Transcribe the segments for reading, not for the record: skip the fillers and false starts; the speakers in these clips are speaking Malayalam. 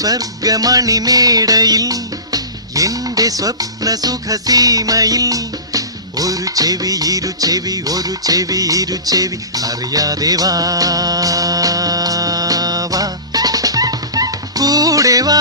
സ്വർഗമണിമേടയിൽ എന്റെ സ്വപ്ന സുഖസീമയിൽ ഒരു ചെവി ഇരു ചെവി ഒരു ചെവി ഇരു ചെവി അറിയാതെ വാ കൂടെ വാ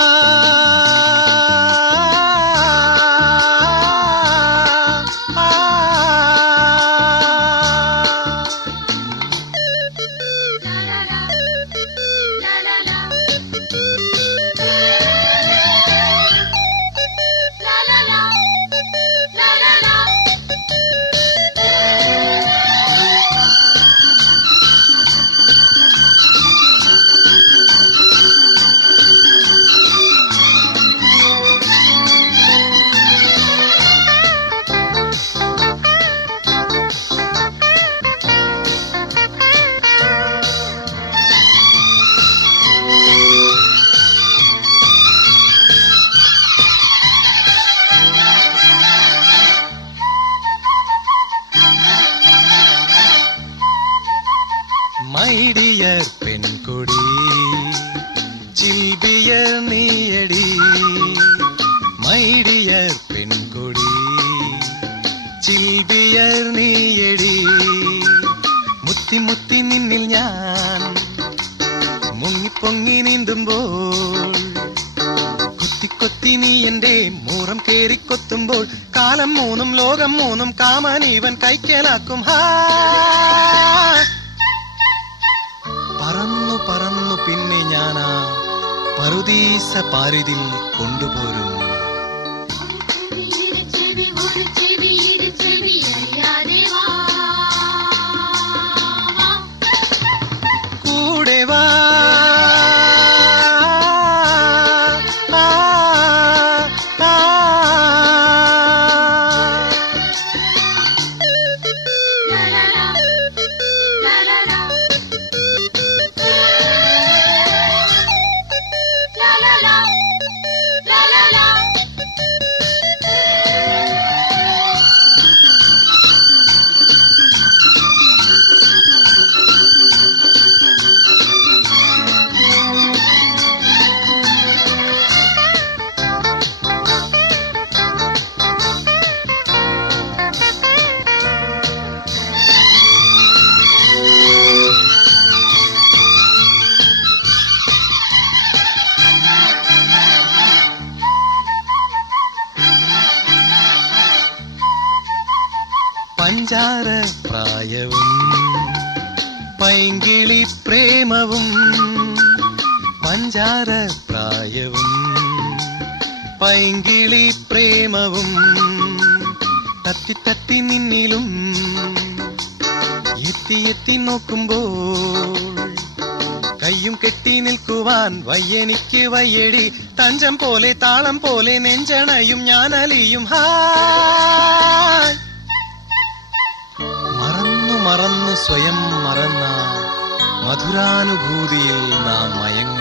My dear പെൺകൊടി ചിൽബിയർ നീയടി My dear പെൺകൊടി ചിൽബിയർ നീയടി മുത്തി മുത്തി നിന്നിൽ ഞാൻ മുങ്ങിപ്പൊങ്ങി നീന്തുമ്പോൾ കൊത്തി കൊത്തി നീ എന്റെ മൂറം കേറിക്കൊത്തുമ്പോൾ കാലം മൂന്നും ലോകം മൂന്നും കാമനീവൻ കൈക്കലാക്കും പറന്നു പറന്നു പിന്നെ ഞാനാ പറുദീസ പാരിതിൽ കൊണ്ടുപോരും കൂടെ വാ പഞ്ചാര പ്രായവും പൈങ്കിളി പ്രേമവും പഞ്ചാര പ്രായവും പൈങ്കിളി പ്രേമവും തത്തി തത്തി നിന്നിലും എത്തി എത്തി നോക്കുമ്പോൾ കയ്യും കെട്ടി നിൽക്കുവാൻ വയ്യെനിക്ക് വയ്യടി തഞ്ചം പോലെ താളം പോലെ നെഞ്ചണയും ഞാനലിയും മറന്നു സ്വയം മറന്ന മധുരാനുഭൂതിയിൽ നാം മയങ്ങും